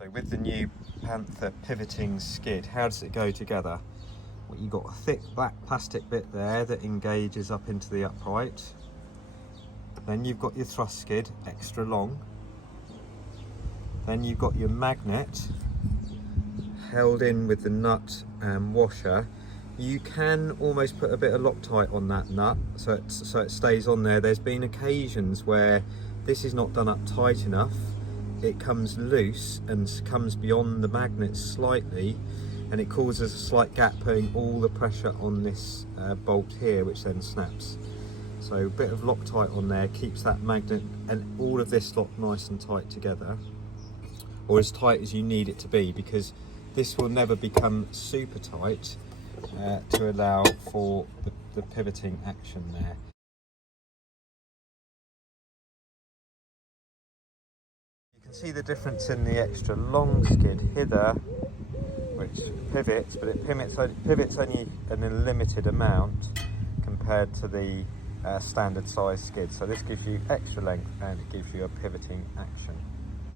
So with the new Panther pivoting skid, how does it go together? Well, you've got a thick black plastic bit there that engages up into the upright. Then you've got your thrust skid, extra long. Then you've got your magnet held in with the nut and washer. You can almost put a bit of Loctite on that nut so it stays on there. There's been occasions where this is not done up tight enough. It comes loose and comes beyond the magnet slightly, and it causes a slight gap, putting all the pressure on this bolt here, which then snaps. So a bit of Loctite on there keeps that magnet and all of this locked nice and tight together, or as tight as you need it to be, because this will never become super tight to allow for the pivoting action there. You can see the difference in the extra long skid hither, which pivots, but it pivots only in a limited amount compared to the standard size skid. So this gives you extra length and it gives you a pivoting action.